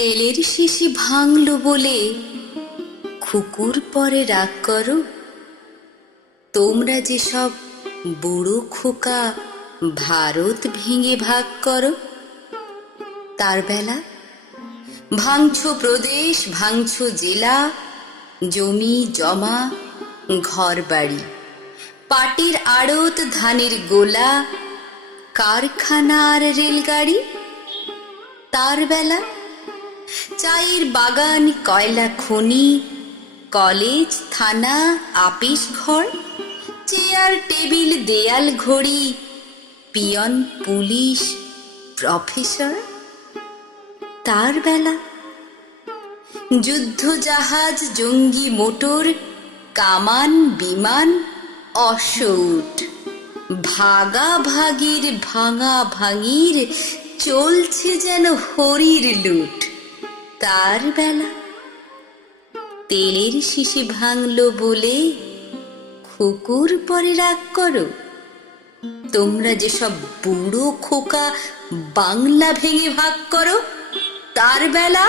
তেলের শিশি ভাঙলো বলে, খুকুর পরে রাগ করো। তোমরা যেসব বুড়ো খোকা ভারত ভেঙে ভাগ করো, তার বেলা ভাঙছো প্রদেশ, ভাঙছো জেলা, জমি, জমা ঘর বাড়ি পাটির আড়ত, ধানের গোলা কারখানার রেলগাড়ি। তার বেলা চায়ের বাগান, কয়লা খনি, কলেজ, থানা, আপিস ঘর, চেয়ার, টেবিল, দেয়াল ঘড়ি, পিয়ন, পুলিশ, প্রফেসর। তার বেলা যুদ্ধ জাহাজ, জঙ্গি মোটর, কামান, বিমান অসৌট ভাগা ভাগির ভাঙা ভাঙির চলছে যেন হরির লুট। তার বেলা তেলের শিশি ভাঙল বলে খুকুর পরে রাগ করো। তোমরা যেসব বুড়ো খোকা বাংলা ভেঙে ভাগ করো, তার বেলা